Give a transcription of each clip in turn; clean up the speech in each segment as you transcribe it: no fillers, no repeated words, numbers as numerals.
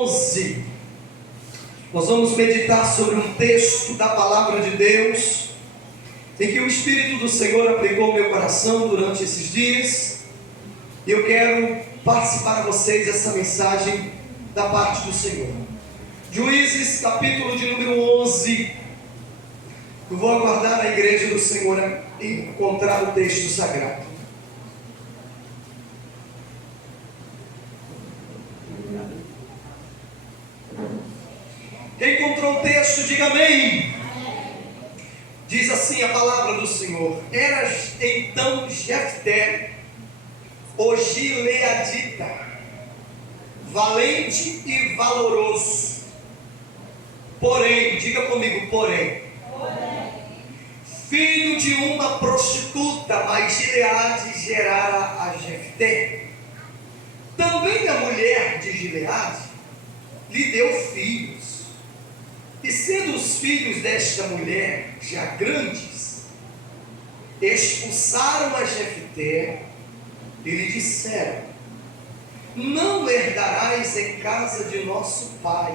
11. Nós vamos meditar sobre um texto da palavra de Deus, em que o Espírito do Senhor aplicou ao meu coração durante esses dias, e eu quero participar a vocês dessa mensagem da parte do Senhor. Juízes, capítulo de número 11. Eu vou aguardar a igreja do Senhor encontrar o texto sagrado. Quem encontrou o texto, diga amém. Diz assim a palavra do Senhor: Era então Jefté, o gileadita, valente e valoroso. Porém, diga comigo, porém, filho de uma prostituta, mas Gileade gerara a Jefté. Também a mulher de Gileade lhe deu filhos. E sendo os filhos desta mulher já grandes, expulsaram a Jefté e lhe disseram: não herdarás em casa de nosso pai,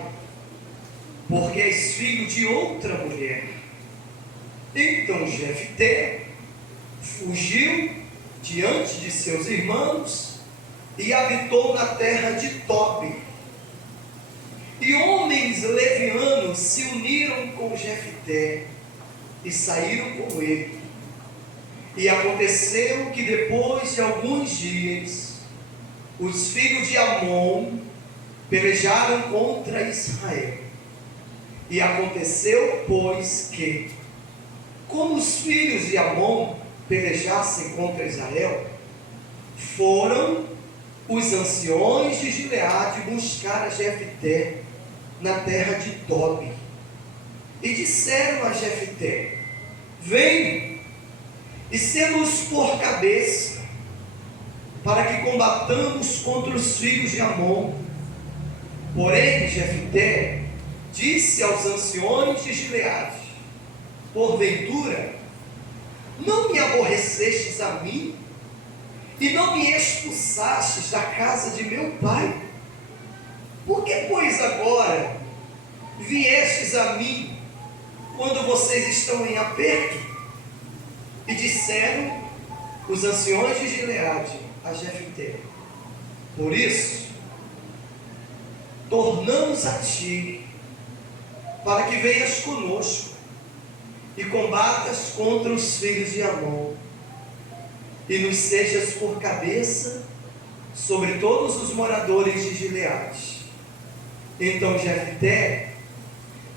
porque és filho de outra mulher. Então Jefté fugiu diante de seus irmãos e habitou na terra de Tobi. E homens levianos se uniram com Jefté e saíram com ele. E aconteceu que depois de alguns dias, os filhos de Amon pelejaram contra Israel. E aconteceu, pois, que, como os filhos de Amon pelejassem contra Israel, foram os anciões de Gileade buscar a Jefté na terra de Tobi, e disseram a Jefté: vem e sê-nos por cabeça, para que combatamos contra os filhos de Amon. Porém Jefté disse aos anciões de Gileade: porventura não me aborrecestes a mim, e não me expulsastes da casa de meu pai? Por que, pois, agora viestes a mim, quando vocês estão em aperto? E disseram os anciões de Gileade a Jefté: por isso, tornamos a ti, para que venhas conosco e combatas contra os filhos de Amon, e nos sejas por cabeça sobre todos os moradores de Gileade. Então Jefté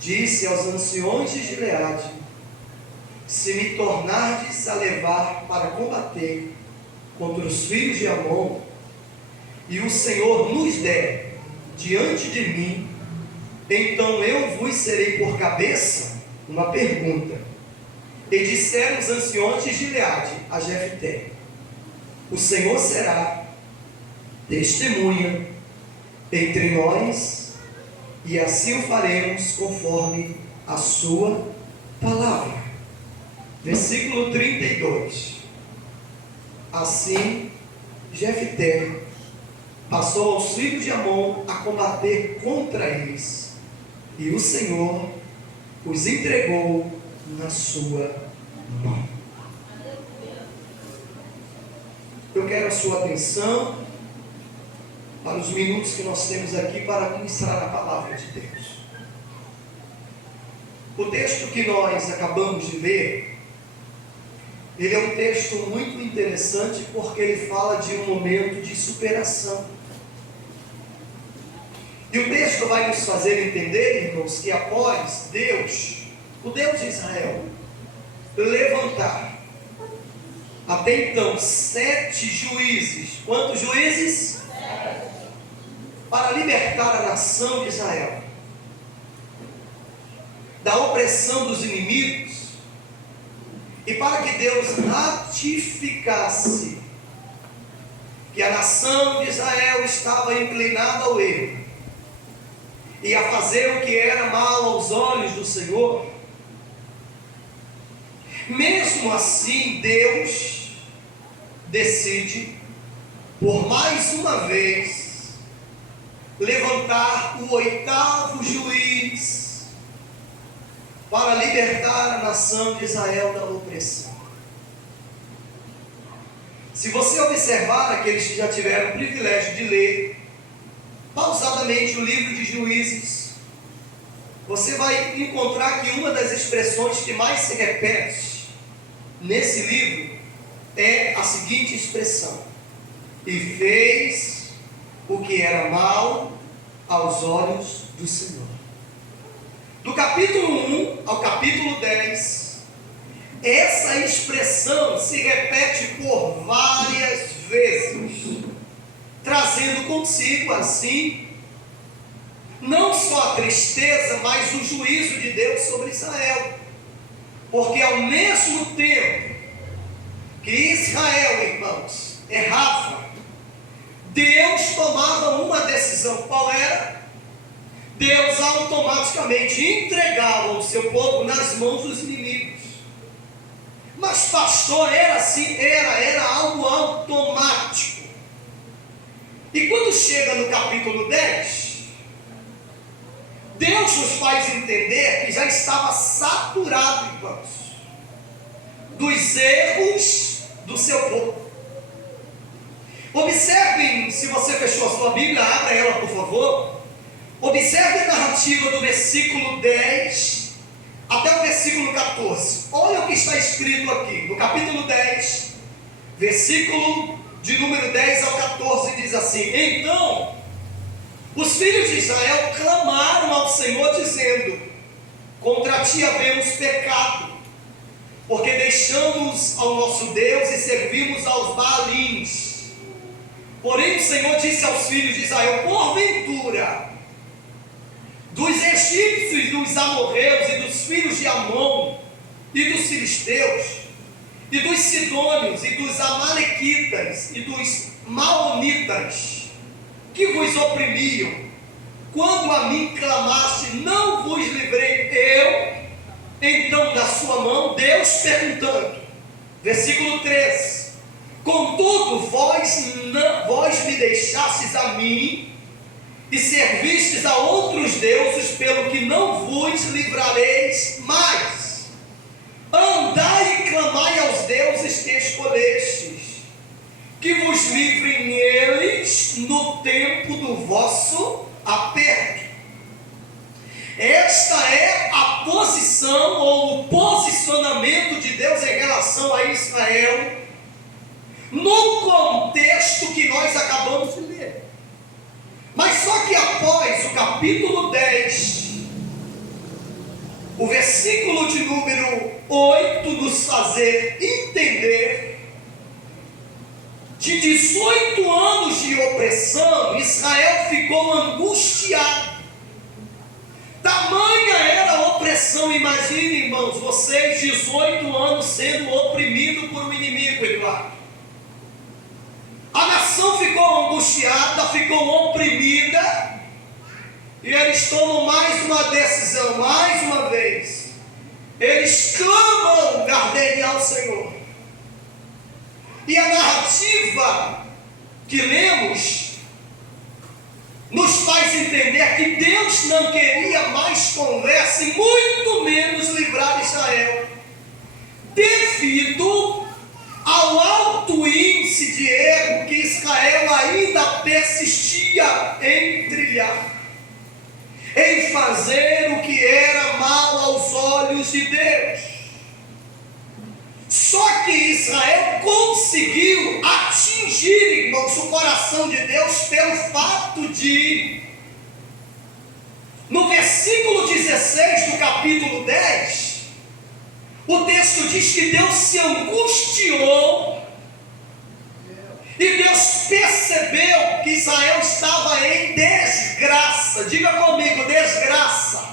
disse aos anciões de Gileade: se me tornardes a levar para combater contra os filhos de Amon, e o Senhor nos der diante de mim, então eu vos serei por cabeça? Uma pergunta. E disseram os anciões de Gileade a Jefté: o Senhor será testemunha entre nós, e assim o faremos conforme a sua palavra. Versículo 32. Assim Jefté passou aos filhos de Amon a combater contra eles, e o Senhor os entregou na sua mão. Eu quero a sua atenção para os minutos que nós temos aqui para ministrar a palavra de Deus. O texto que nós acabamos de ler, ele é um texto muito interessante, porque ele fala de um momento de superação. E o texto vai nos fazer entender, irmãos, que após Deus, o Deus de Israel, levantar até então 7 juízes. Quantos juízes? 7. Para libertar a nação de Israel da opressão dos inimigos, e para que Deus ratificasse que a nação de Israel estava inclinada ao erro e a fazer o que era mal aos olhos do Senhor. Mesmo assim, Deus decide, por mais uma vez, levantar o 8º juiz para libertar a nação de Israel da opressão. Se você observar aqueles que já tiveram o privilégio de ler pausadamente o livro de Juízes, você vai encontrar que uma das expressões que mais se repete nesse livro é a seguinte expressão: e fez o que era mal aos olhos do Senhor. Do capítulo 1 ao capítulo 10, essa expressão se repete por várias vezes, trazendo consigo assim, não só a tristeza, mas o juízo de Deus sobre Israel. Porque ao mesmo tempo que Israel, irmãos, errava, Deus tomava uma decisão. Qual era? Deus automaticamente entregava o seu povo nas mãos dos inimigos. Mas pastor, era assim? Era algo automático. E quando chega no capítulo 10, Deus nos faz entender que já estava saturado, irmãos, dos erros do seu povo. Observem, se você fechou a sua Bíblia, abra ela por favor. Observe a narrativa do versículo 10 até o versículo 14. Olha o que está escrito aqui, no capítulo 10, versículo de número 10 ao 14, diz assim: então os filhos de Israel clamaram ao Senhor, dizendo: contra ti havemos pecado, porque deixamos ao nosso Deus e servimos aos Baalins. Porém o Senhor disse aos filhos de Israel: porventura dos egípcios, dos amorreus e dos filhos de Amon e dos filisteus e dos sidônios e dos amalequitas e dos maonitas que vos oprimiam, quando a mim clamaste, não vos livrei eu então da sua mão? Deus perguntando, versículo 13: contudo vós me deixastes a mim e servistes a outros deuses, pelo que não vos livrareis mais. Andai e clamai aos deuses que escolhestes, que vos livrem eles no tempo do vosso aperto. Esta é a posição ou o posicionamento de Deus em relação a Israel, no contexto que nós acabamos de ler. Mas só que após o capítulo 10, o versículo de número 8 nos fazer entender, de 18 anos de opressão, Israel ficou angustiado. Tamanha era a opressão. Imagine, irmãos, vocês 18 anos sendo oprimidos por um inimigo, Eduardo. A nação ficou angustiada, ficou oprimida, e eles tomam mais uma decisão, mais uma vez. Eles clamam, gardeniam ao Senhor. E a narrativa que lemos nos faz entender que Deus não queria mais conversa e muito menos livrar Israel, devido ao alto índice de erro que Israel ainda persistia em trilhar, em fazer o que era mal aos olhos de Deus. Só que Israel conseguiu atingir, irmãos, o coração de Deus pelo fato de, no versículo 16 do capítulo 10, o texto diz que Deus se angustiou e Deus percebeu que Israel estava em desgraça. Diga comigo, desgraça.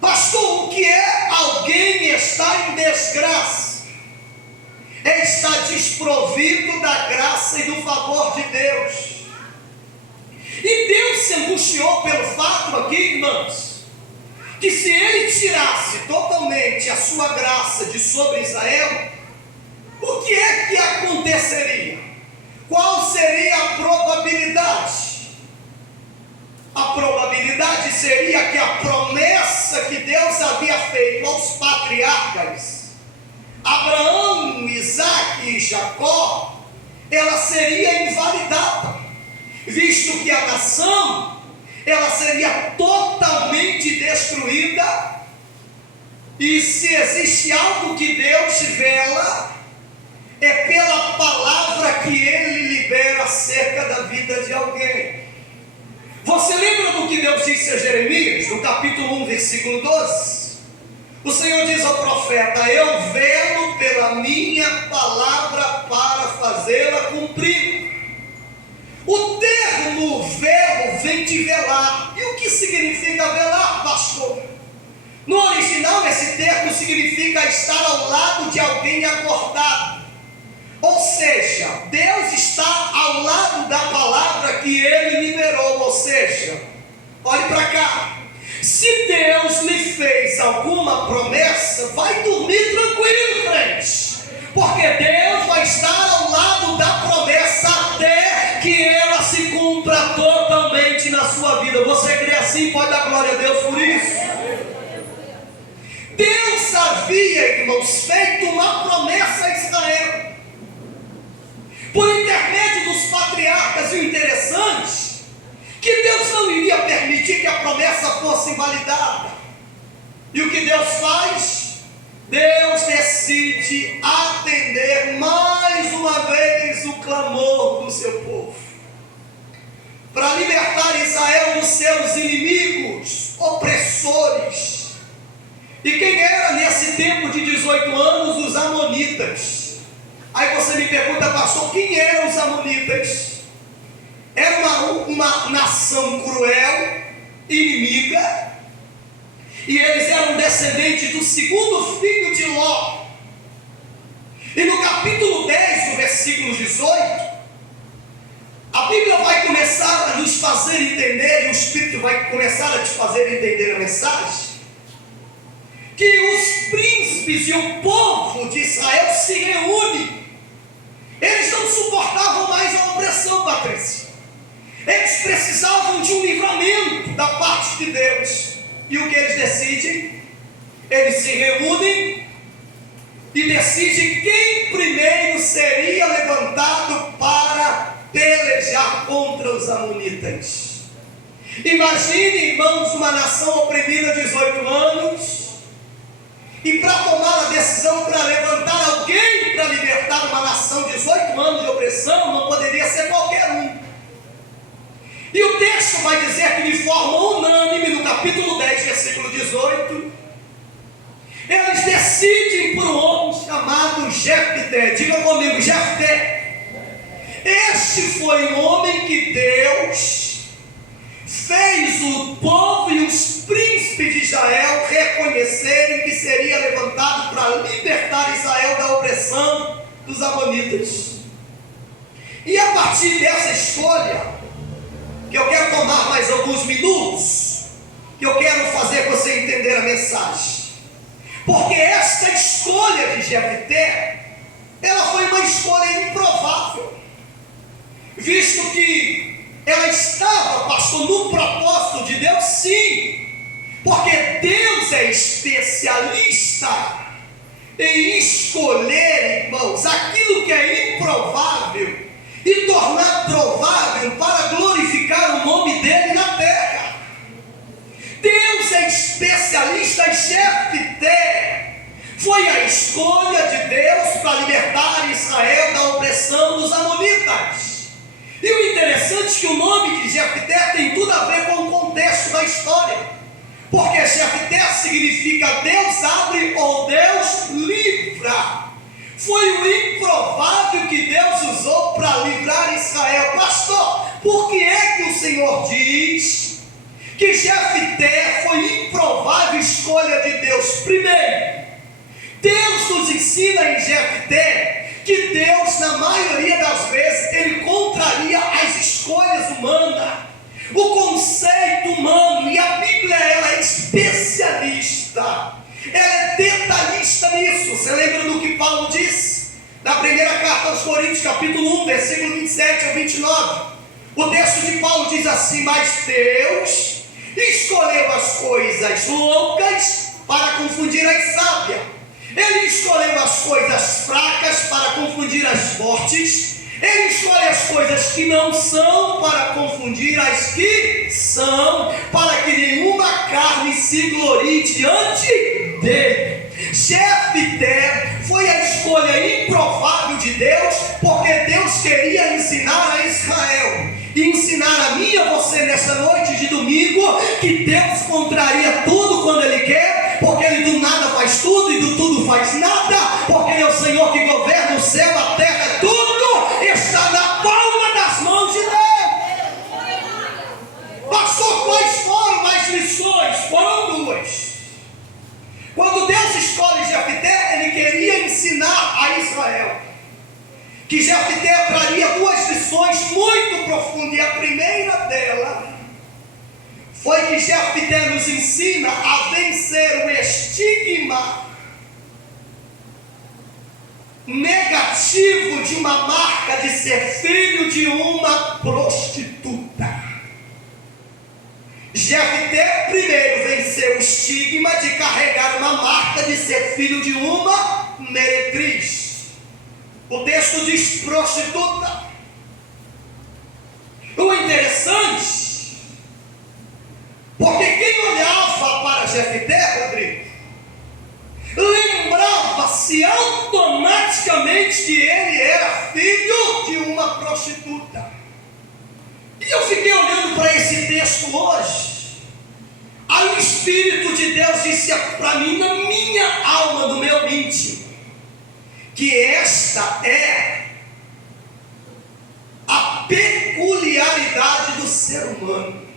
Pastor, o que é alguém estar em desgraça? É estar desprovido da graça e do favor de Deus. E Deus se angustiou pelo fato aqui, irmãos, que se ele tirasse totalmente a sua graça de sobre Israel, o que é que aconteceria? Qual seria a probabilidade a probabilidade seria que a promessa que Deus havia feito aos patriarcas, Abraão, Isaque e Jacó, ela seria invalidada, visto que a nação, ela seria totalmente destruída. E se existe algo que Deus vela, é pela palavra que Ele libera acerca da vida de alguém. Você lembra do que Deus disse a Jeremias, no capítulo 1, versículo 12? O Senhor diz ao profeta: eu velo pela minha palavra para fazê-la cumprir. O termo velo vem de velar. E o que significa velar, pastor? No original, esse termo significa estar ao lado de alguém acordado. Ou seja, Deus está ao lado da palavra que Ele liberou. Ou seja, olhe para cá. Se Deus lhe fez alguma promessa, vai dormir tranquilo, crente. Porque Deus vai estar ao lado da promessa até que ela se cumpra totalmente na sua vida. Você crê assim? Pode dar glória a Deus por isso. Deus havia, irmãos, feito uma promessa a Israel. Por intermédio dos patriarcas. E o interessante, que Deus não iria permitir que a promessa fosse invalidada. E o que Deus faz? Deus decide atender mais uma vez o clamor do seu povo, para libertar Israel dos seus inimigos, opressores. E quem era nesse tempo de 18 anos? Os amonitas. Aí você me pergunta, pastor, quem eram os amonitas? Era uma nação cruel, inimiga, e eles eram descendentes do segundo filho de Ló. E no capítulo 10, no versículo 18, a Bíblia vai começar a nos fazer entender, e o Espírito vai começar a te fazer entender a mensagem, que os príncipes e o povo de Israel se reúnem. Eles não suportavam mais a opressão, Patrícia. Eles precisavam de um livramento da parte de Deus. E o que eles decidem? Eles se reúnem e decidem quem primeiro seria levantado para pelejar contra os amonitas. Imagine, irmãos, uma nação oprimida de 18 anos, e para tomar a decisão para levantar alguém para libertar uma nação de 18 anos de opressão, não poderia ser qualquer um. E o texto vai dizer que de forma unânime, no capítulo 10, versículo 18, eles decidem por um homem chamado Jefté. Diga comigo, Jefté. Este foi um homem que Deus fez o povo e os príncipes de Israel reconhecerem que seria levantado para libertar Israel da opressão dos amonitas. E a partir dessa escolha, que eu quero tomar mais alguns minutos, que eu quero fazer você entender a mensagem. Porque esta escolha de Jefté, ela foi uma escolha improvável, visto que ela estava, pastor, no propósito de Deus, sim, porque Deus é especialista em escolher, irmãos, aquilo que é improvável e tornar provável para glorificar o nome dele na terra. Deus é especialista em Jefté. Foi a escolha de Deus para libertar Israel da opressão dos amonitas. E o interessante é que o nome de Jefté tem tudo a ver com o contexto da história, porque Jefté significa Deus abre ou Deus livra. Foi o improvável que Deus usou para livrar Israel. Pastor, por que é que o Senhor diz que Jefté foi improvável escolha de Deus? Primeiro, Deus nos ensina em Jefté que Deus, na maioria das vezes, Ele contraria as escolhas humanas, o conceito humano, e a Bíblia ela é especialista, ela é detalhista nisso. Você lembra do que Paulo disse na primeira carta aos Coríntios, capítulo 1, versículo 27 ao 29? O texto de Paulo diz assim: mas Deus escolheu as coisas loucas para confundir as sábias. Ele escolheu as coisas fracas para confundir as fortes. Ele escolhe as coisas que não são para confundir as que são, para que nenhuma carne se glorie diante dele. Jefté foi a escolha improvável de Deus, porque Deus queria ensinar a Israel e ensinar a mim e a você nessa noite de domingo que Deus contraria tudo quando Ele quer, porque Ele do nada faz tudo e do tudo faz nada, porque Ele é o Senhor que governa o céu, a terra, tudo está na palma das mãos de Deus. Pastor, quais foram as lições? Foram duas. Quando Deus escolhe Jefté, Ele queria ensinar a Israel que Jefté traria duas lições muito profundas, e a primeira dela foi que Jefté nos ensina a vencer o estigma negativo de uma marca de ser filho de uma prostituta. Jefté primeiro venceu o estigma de carregar uma marca de ser filho de uma meretriz. O texto diz prostituta. O interessante, porque quem olhava para Jefté, Rodrigo, lembrava-se automaticamente que ele era filho de uma prostituta. E eu fiquei olhando para esse texto hoje. Aí o Espírito de Deus disse para mim, na minha alma, no meu íntimo, que esta é a peculiaridade do ser humano.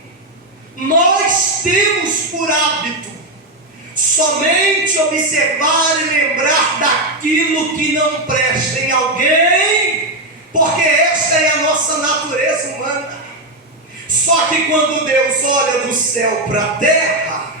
Nós temos por hábito somente observar e lembrar daquilo que não presta em alguém, porque esta é a nossa natureza humana. Só que quando Deus olha do céu para a terra,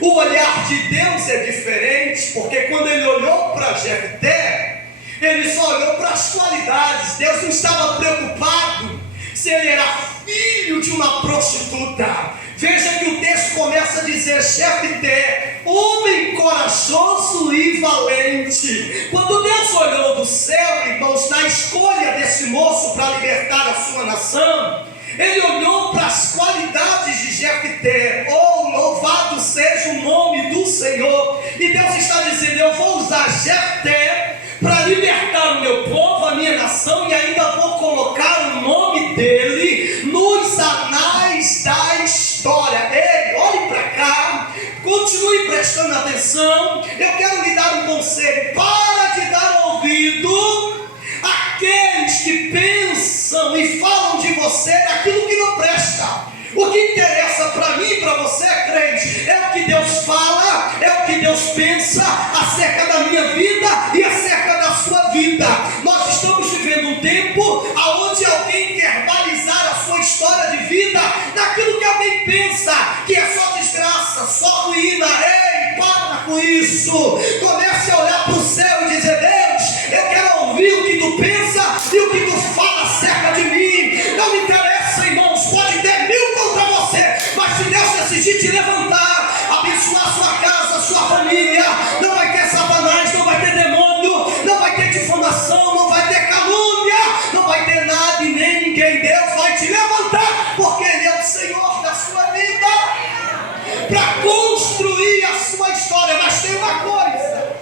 o olhar de Deus é diferente, porque quando Ele olhou para Jefté, Ele só olhou para as qualidades. Deus não estava preocupado se ele era filho de uma prostituta. Veja que o texto começa a dizer: Jefté, homem corajoso e valente. Quando Deus olhou do céu, irmãos, na escolha desse moço para libertar a sua nação, Ele olhou para as qualidades de Jefté. Oh, louvado seja o nome do Senhor. E Deus está dizendo: eu vou usar Jefté para libertar o meu povo, a minha nação, e ainda vou colocar o nome dele nos anais da história. Ei, olhe para cá, continue prestando atenção. Eu quero lhe dar um conselho: para de dar ouvido àqueles que pensam e falam de você daquilo que não presta. O que interessa para mim e para você, crente, é o que Deus fala, é o que Deus pensa acerca da minha vida e acerca da sua vida. Nós estamos vivendo um tempo onde alguém quer balizar a sua história de vida naquilo que alguém pensa que é só desgraça, só ruína. Ei, para com isso. Comece a olhar para o céu e dizer: Deus, eu quero ouvir o que tu pensa e o que tu fala acerca de mim. Não me interessa, irmãos, pode ter 1000 contra você, mas se Deus decidir te levantar, abençoar sua casa, sua família, não vai ter Satanás, não vai ter demônio, não vai ter difamação, não vai ter calúnia, não vai ter nada e nem ninguém. Deus vai te levantar, porque Ele é o Senhor da sua vida, para construir a sua história. Mas tem uma coisa: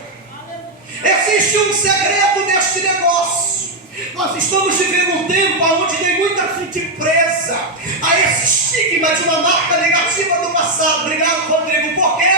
existe um segredo neste negócio. Nós estamos vivendo um tempo onde tem muita gente presa a esse estigma de uma marca negativa do passado. Obrigado, Rodrigo. Por quê?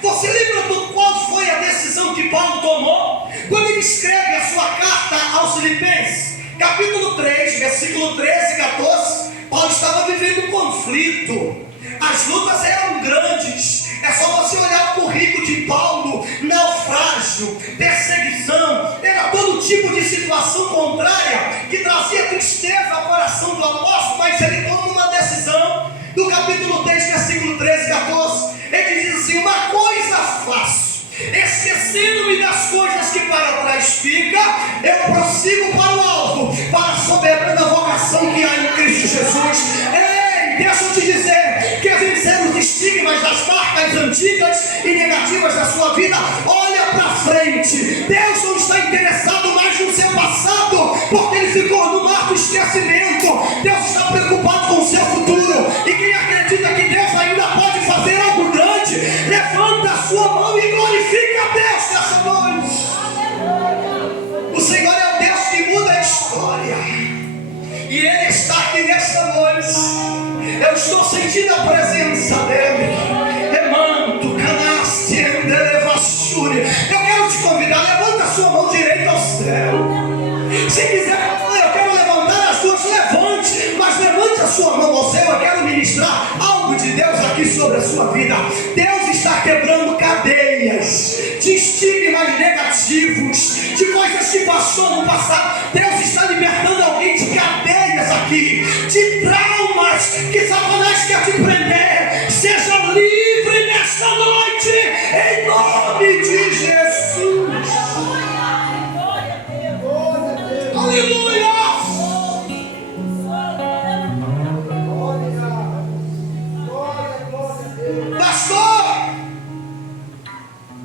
Você lembra do qual foi a decisão que Paulo tomou quando ele escreve a sua carta aos Filipenses? Capítulo 3, versículo 13 e 14. Paulo estava vivendo um conflito. As lutas eram grandes. É só você olhar o currículo de Paulo: naufrágio, perseguição, era todo tipo de situação contrária que trazia tristeza ao coração do apóstolo. Mas ele toma uma decisão. No capítulo 3, versículo 13 e 14, ele diz assim: uma coisa faço, esquecendo-me das coisas que para trás fica, eu prossigo para o alto, para a soberana vocação que há em Cristo Jesus. Ei, deixa eu te dizer, quer vencer os estigmas das marcas antigas e negativas da sua vida? Olha para frente. Deus não está interessado mais no seu passado, porque ele ficou no mar do esquecimento. Deus está preocupado com o seu futuro. E quem acredita que Deus ainda pode fazer algo grande, levanta a sua mão e glorifique a Deus nessa noite. O Senhor é o Deus que muda a história, e Ele está aqui nesta noite. Eu estou sentindo a presença dEle. Remanto, canaste, endelevashure. Eu quero te convidar, levanta a sua mão direita ao céu. Se quiser, eu quero levantar as duas, levante, mas levante a sua mão ao céu. Eu quero ministrar algo de Deus aqui sobre a sua vida. Deus está quebrando cadeias de estigmas negativos, de coisas que passou no passado. Deus está libertando alguém de cadeias aqui, de traumas que Satanás quer te prender. Seja livre nesta noite, em nome de Jesus. Aleluia! Pastor,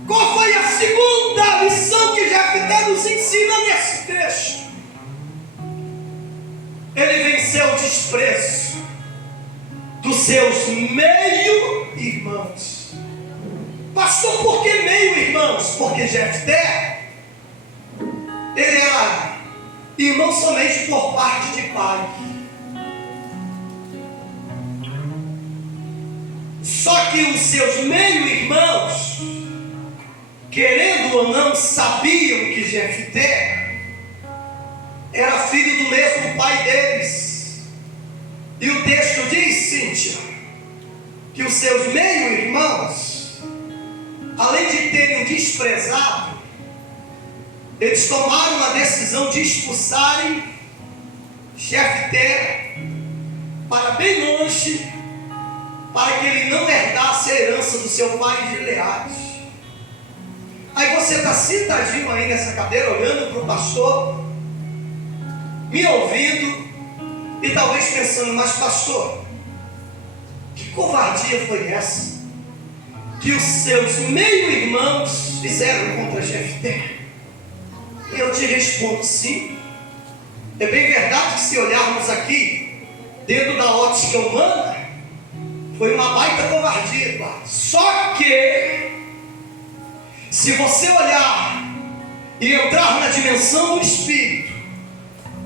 qual foi a segunda lição que Jefté nos ensina nesse texto? Ele venceu o desprezo dos seus meio-irmãos. Pastor, por que meio-irmãos? Porque Jefté, ele era irmão somente por parte de pai. Só que os seus meio-irmãos, querendo ou não, sabiam que Jefté era filho do mesmo pai deles. E o texto diz, Cíntia, que os seus meio-irmãos, além de terem desprezado, eles tomaram a decisão de expulsarem Jefté para bem longe, para que ele não herdasse a herança do seu pai Gileade. Aí você está sentadinho aí nessa cadeira, olhando para o pastor, me ouvindo, e talvez pensando, mas pastor, que covardia foi essa que os seus meio-irmãos fizeram contra Jefté? E eu te respondo, sim. É bem verdade que, se olharmos aqui dentro da ótica humana, foi uma baita covardia. Só que, se você olhar e entrar na dimensão do Espírito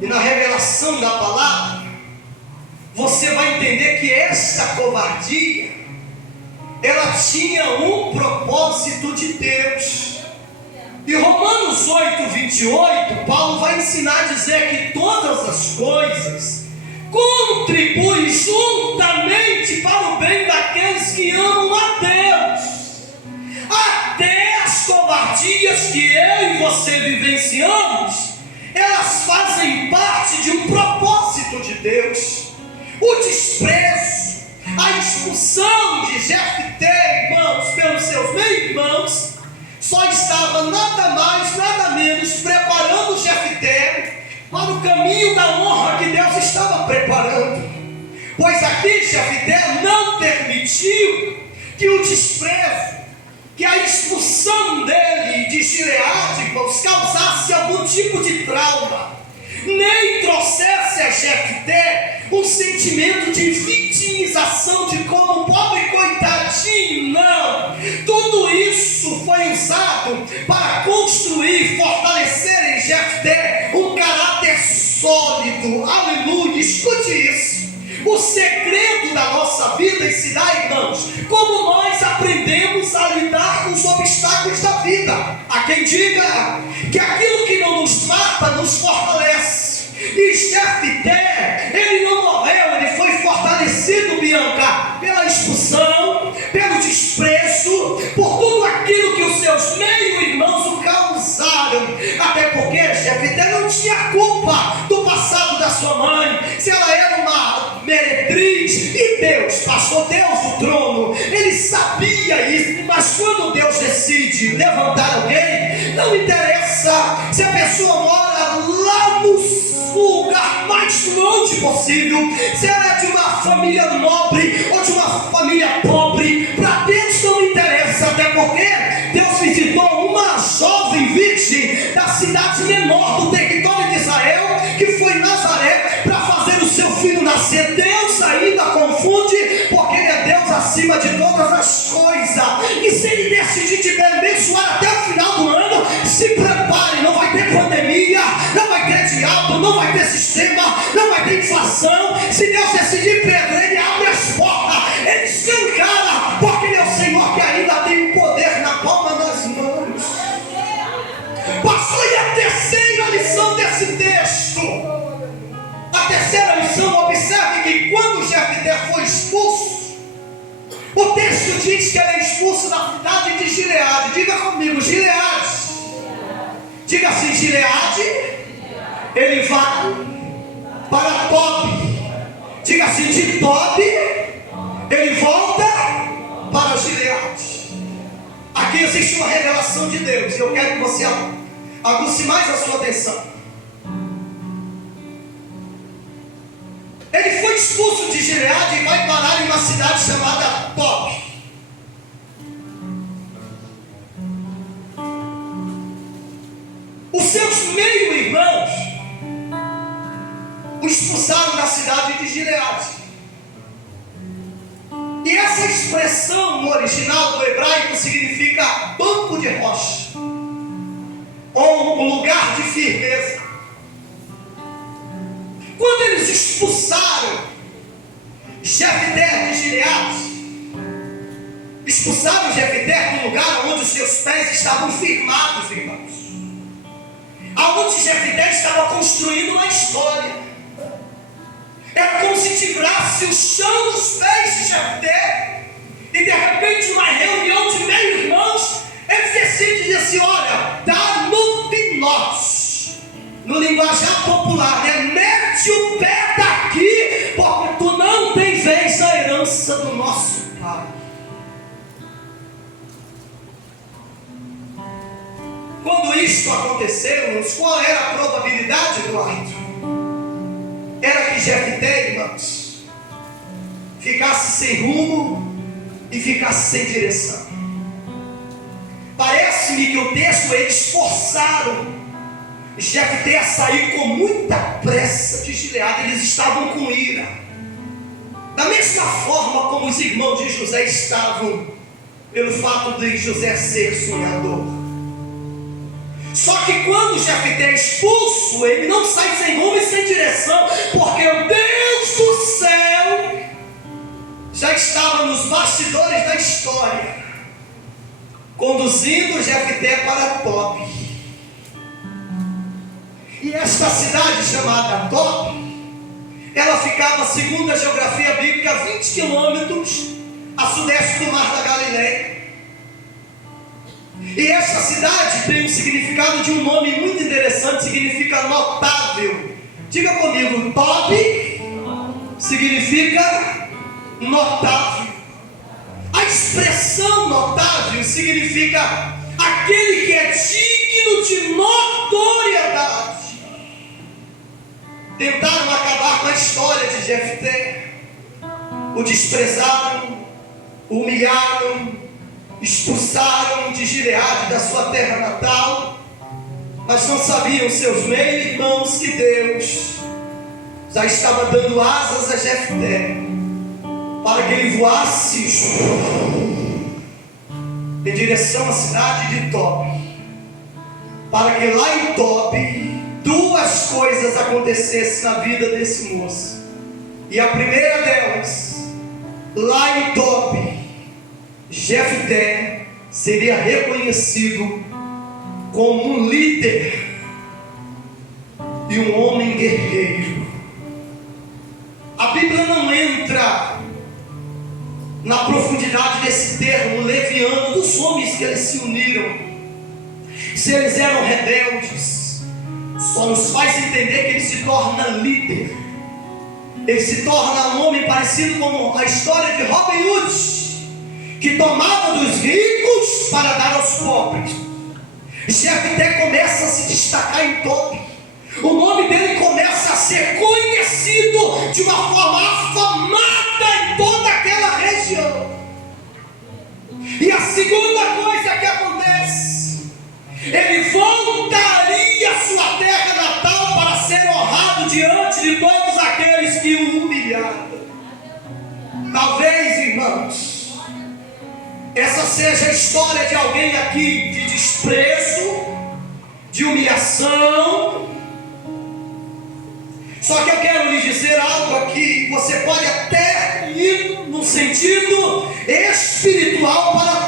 e na revelação da palavra, você vai entender que essa covardia, ela tinha um propósito de Deus. E Romanos 8, 28, Paulo vai ensinar a dizer que todas as coisas contribuem juntamente para o bem daqueles que amam a Deus. Até as covardias que eu e você vivenciamos, elas fazem parte de um propósito de Deus. O desprezo, a expulsão de Jefté, irmãos, pelos seus meio-irmãos, só estava nada mais, nada menos preparando Jefté para o caminho da honra que Deus estava preparando. Pois aqui Jefté não permitiu que o desprezo, que a expulsão dele de Gileade causasse algum tipo de trauma, nem trouxesse a Jefté um sentimento de vitimização, de como pobre coitadinho. Não, tudo isso foi usado para construir e fortalecer em Jefté um caráter sólido. Aleluia, escute isso. O segredo da nossa vida se dá, irmãos, como nós aprendemos a lidar com os obstáculos da vida. Há quem diga que aquilo que não nos mata nos fortalece. E Jefté, ele não morreu, ele foi fortalecido, Bianca, pela expulsão, pelo desprezo, por tudo aquilo que os seus meio-irmãos o causaram. Até porque Jefté não tinha culpa do passado da sua mãe, se ela era uma meretriz, e Deus, pastor, Deus do trono, ele sabia isso. Mas quando Deus decide levantar alguém, não interessa se a pessoa mora lá no lugar mais longe possível, se ela é de uma família nobre ou de uma família pobre, para Deus não interessa, até porque Deus visitou uma jovem virgem da cidade menor do território de Israel, que foi Nazaré, para fazer o seu filho nascer. Deus ainda confunde, porque Ele é Deus acima de todas as coisas, e se Ele decidir te abençoar até o final do ano, se prepare, não vai ter pandemia, não vai ter diabo, não vai ter sistema, não vai ter inflação. Se Deus decidir, Pedro, Ele abre as portas, Ele escancara, porque Ele é o Senhor que ainda tem o poder na palma das mãos. Pastor, e a terceira lição desse texto? A terceira lição, observe que quando Jefté foi expulso, o texto diz que ele é expulso da cidade de Gileade. Diga comigo, Gileade. Diga assim, Gileade. Ele vai para Tobi. Diga assim, de Tobi ele volta para Gileade. Aqui existe uma revelação de Deus, e eu quero que você aguce mais a sua atenção. Ele foi expulso de Gileade e vai parar em uma cidade chamada Tobi. Os seus meio-irmãos o expulsaram da cidade de Gileade. E essa expressão no original do hebraico significa banco de rocha, ou um lugar de firmeza. Quando eles expulsaram Jefté de Gileade, expulsaram Jefté do lugar onde os seus pés estavam firmados, irmãos, aonde Jefté estava construindo uma história. Era como se tirasse o chão dos pés de Jefté, e de repente, uma reunião de meio-irmãos, eles decidem dizer assim: olha, dá no pinote. No linguajar popular, mete o pé daqui, porque tu não tem vez na herança do nosso pai. Quando isto aconteceu, irmãos, qual era a probabilidade do ato? Era que Jefté, irmãos, ficasse sem rumo e ficasse sem direção. Parece-me que o texto, eles forçaram Jefté a sair com muita pressa de Gileade. Eles estavam com ira, da mesma forma como os irmãos de José estavam, pelo fato de José ser sonhador. Só que quando Jefté é expulso, ele não sai sem rumo e sem direção, porque o Deus do céu já estava nos bastidores da história, conduzindo Jefté para Tobi. E esta cidade chamada Tobi, ela ficava, segundo a geografia bíblica, 20 quilômetros a sudeste do mar da Galileia. E esta cidade tem um significado de um nome muito interessante, significa notável. Diga comigo, Tobi significa notável. A expressão notável significa aquele que é digno de notoriedade. Tentaram acabar com a história de Jefté, o desprezaram, o humilharam, expulsaram de Gileade, da sua terra natal, mas não sabiam seus meio-irmãos que Deus já estava dando asas a Jefté, para que ele voasse em direção à cidade de Tobi, para que lá em Tobi duas coisas acontecessem na vida desse moço. E a primeira delas, lá em Tobi, Jefté seria reconhecido como um líder e um homem guerreiro. A Bíblia não entra na profundidade desse termo leviano dos homens que eles se uniram, se eles eram rebeldes. Só nos faz entender que ele se torna líder, ele se torna um homem parecido com a história de Robin Hood, que tomava dos ricos para dar aos pobres. Jefté começa a se destacar em Tob. O nome dele começa a ser conhecido de uma forma afamada em toda aquela região. E a segunda coisa que acontece, ele voltaria à sua terra natal para ser honrado diante de todos aqueles que o humilharam. Talvez, irmãos, essa seja a história de alguém aqui de desprezo, de humilhação. Só que eu quero lhe dizer algo aqui. Você pode até ir no sentido espiritual para